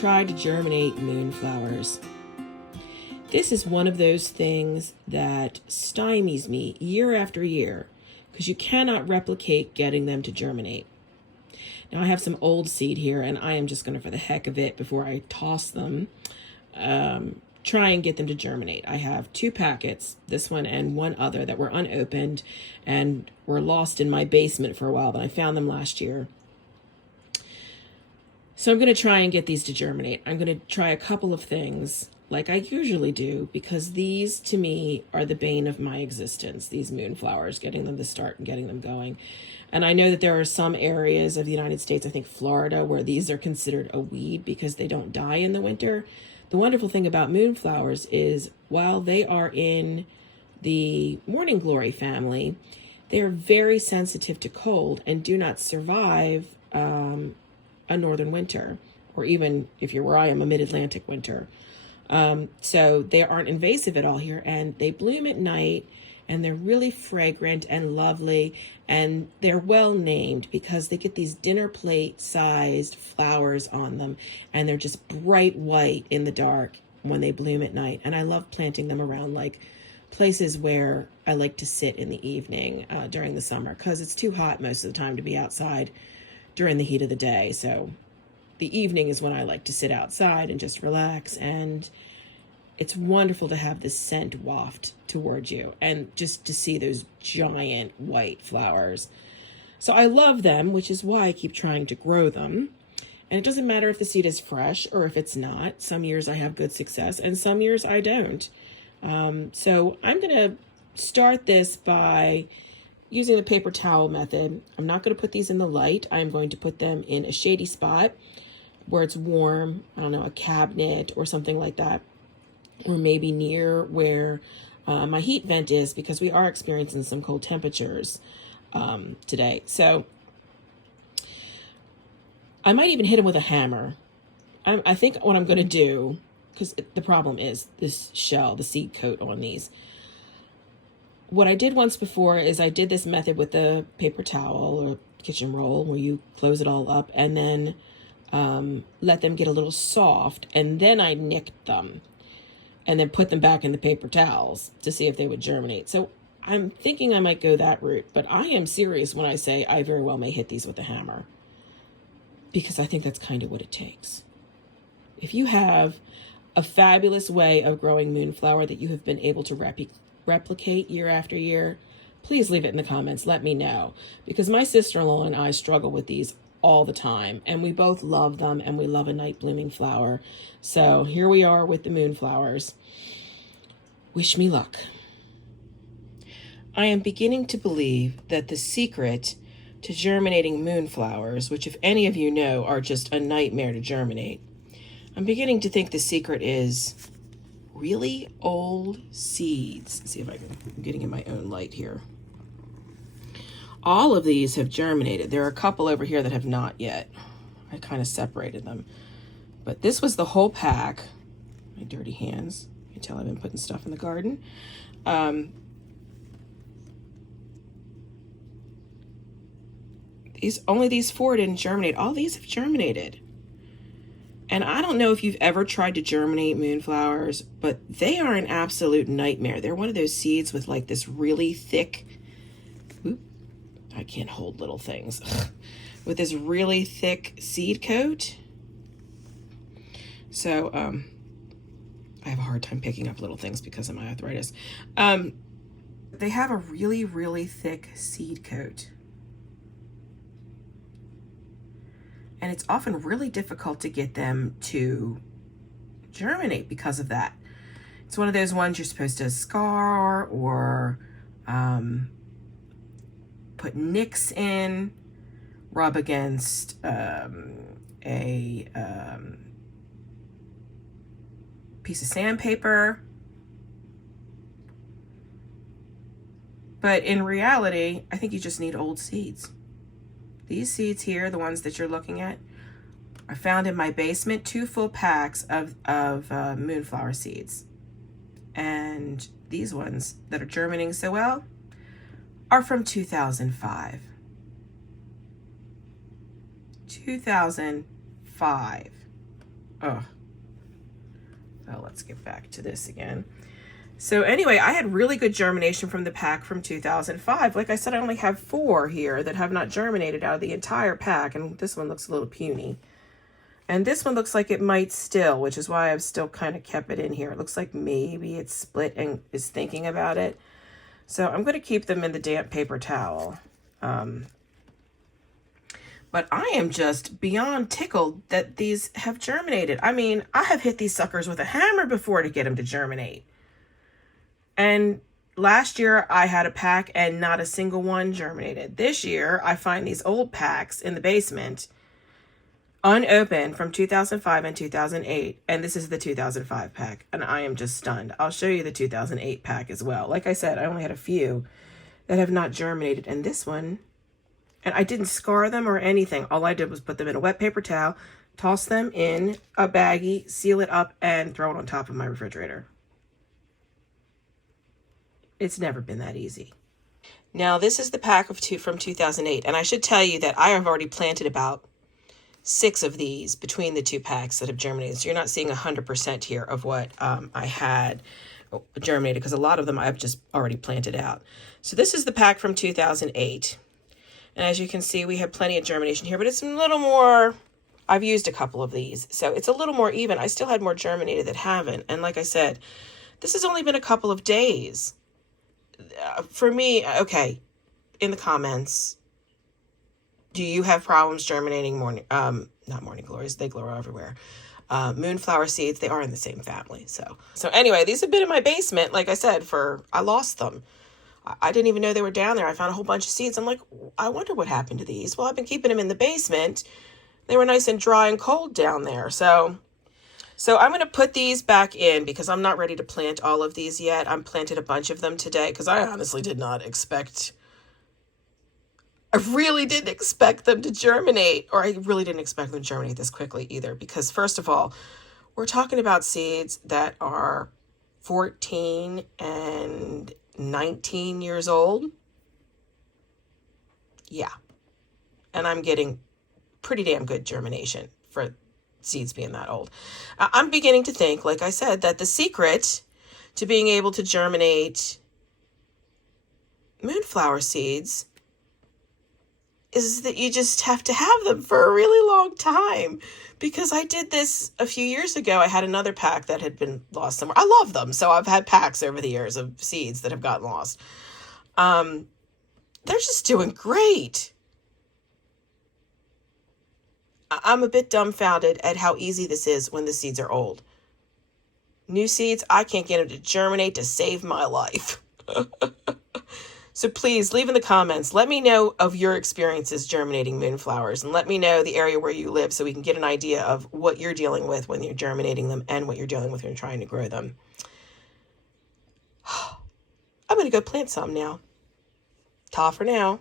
tried to germinate moonflowers? This is one of those things that stymies me year after year because you cannot replicate getting them to germinate. Now I have some old seed here and I am just going to, for the heck of it, before I toss them, try and get them to germinate. I have 2 packets, this one and one other, that were unopened and were lost in my basement for a while, but I found them last year. So I'm going to try and get these to germinate. I'm going to try a couple of things like I usually do, because these to me are the bane of my existence, these moonflowers, getting them to start and getting them going. And I know that there are some areas of the United States, I think Florida, where these are considered a weed because they don't die in the winter. The wonderful thing about moonflowers is while they are in the morning glory family, they are very sensitive to cold and do not survive a northern winter, or even if you're where I am, a mid-Atlantic winter. So they aren't invasive at all here, and they bloom at night, and they're really fragrant and lovely, and they're well named because they get these dinner plate sized flowers on them, and they're just bright white in the dark when they bloom at night. And I love planting them around like places where I like to sit in the evening during the summer, because it's too hot most of the time to be outside during the heat of the day. So the evening is when I like to sit outside and just relax, and it's wonderful to have this scent waft towards you and just to see those giant white flowers. So I love them, which is why I keep trying to grow them. And it doesn't matter if the seed is fresh or if it's not. Some years I have good success and some years I don't. So I'm going to start this by using the paper towel method. I'm not going to put these in the light. I'm going to put them in a shady spot where it's warm. I don't know, a cabinet or something like that, or maybe near where my heat vent is, because we are experiencing some cold temperatures today. So I might even hit them with a hammer. I think what I'm going to do, because the problem is this shell, the seed coat on these. What I did once before is I did this method with the paper towel or kitchen roll where you close it all up and then let them get a little soft, and then I nicked them and then put them back in the paper towels to see if they would germinate. So I'm thinking I might go that route, but I am serious when I say I very well may hit these with a hammer, because I think that's kind of what it takes. If you have a fabulous way of growing moonflower that you have been able to replicate year after year, please leave it in the comments. Let me know, because my sister-in-law and I struggle with these all the time, and we both love them, and we love a night blooming flower. So here we are with the moonflowers. Wish me luck. I am beginning to believe that the secret to germinating moonflowers, which if any of you know are just a nightmare to germinate, I'm beginning to think the secret is really old seeds. Let's see if I'm getting in my own light here. All of these have germinated. There are a couple over here that have not yet. I kind of separated them. But this was the whole pack. My dirty hands. You can tell I've been putting stuff in the garden. Only these 4 didn't germinate. All these have germinated. And I don't know if you've ever tried to germinate moonflowers, but they are an absolute nightmare. They're one of those seeds with like this really thick, I can't hold little things, with this really thick seed coat. So I have a hard time picking up little things because of my arthritis. They have a really, really thick seed coat. And it's often really difficult to get them to germinate because of that. It's one of those ones you're supposed to scar or put nicks in, rub against a piece of sandpaper. But in reality, I think you just need old seeds. These seeds here, the ones that you're looking at, I found in my basement 2 full packs of moonflower seeds. And these ones that are germinating so well are from 2005. 2005. Oh, let's get back to this again. So anyway, I had really good germination from the pack from 2005. Like I said, I only have 4 here that have not germinated out of the entire pack, and this one looks a little puny. And this one looks like it might still, which is why I've still kind of kept it in here. It looks like maybe it's split and is thinking about it. So I'm going to keep them in the damp paper towel. But I am just beyond tickled that these have germinated. I mean, I have hit these suckers with a hammer before to get them to germinate. And last year I had a pack and not a single one germinated. This year I find these old packs in the basement unopened from 2005 and 2008. And this is the 2005 pack. And I am just stunned. I'll show you the 2008 pack as well. Like I said, I only had a few that have not germinated. And this one, and I didn't scar them or anything. All I did was put them in a wet paper towel, toss them in a baggie, seal it up, and throw it on top of my refrigerator. It's never been that easy. Now, this is the pack of 2 from 2008. And I should tell you that I have already planted about 6 of these between the 2 packs that have germinated. So you're not seeing 100% here of what I had germinated, because a lot of them I've just already planted out. So this is the pack from 2008. And as you can see, we have plenty of germination here, but it's a little more, I've used a couple of these, so it's a little more even. I still had more germinated that haven't. And like I said, this has only been a couple of days. For me, okay, in the comments, do you have problems germinating not morning glories, they grow everywhere. Moonflower seeds, they are in the same family. So anyway, these have been in my basement, like I said, I lost them. I didn't even know they were down there. I found a whole bunch of seeds. I'm like, I wonder what happened to these. Well, I've been keeping them in the basement. They were nice and dry and cold down there. So I'm going to put these back in because I'm not ready to plant all of these yet. I planted a bunch of them today because I honestly did not expect, I really didn't expect them to germinate, or I really didn't expect them to germinate this quickly either. Because first of all, we're talking about seeds that are 14 and 19 years old. Yeah. And I'm getting pretty damn good germination for seeds being that old. I'm beginning to think, like I said, that the secret to being able to germinate moonflower seeds is that you just have to have them for a really long time. Because I did this a few years ago. I had another pack that had been lost somewhere. I love them. So I've had packs over the years of seeds that have gotten lost. They're just doing great. I'm a bit dumbfounded at how easy this is when the seeds are old. New seeds, I can't get them to germinate to save my life. So please leave in the comments. Let me know of your experiences germinating moonflowers, and let me know the area where you live so we can get an idea of what you're dealing with when you're germinating them and what you're dealing with when you're trying to grow them. I'm going to go plant some now. Ta for now.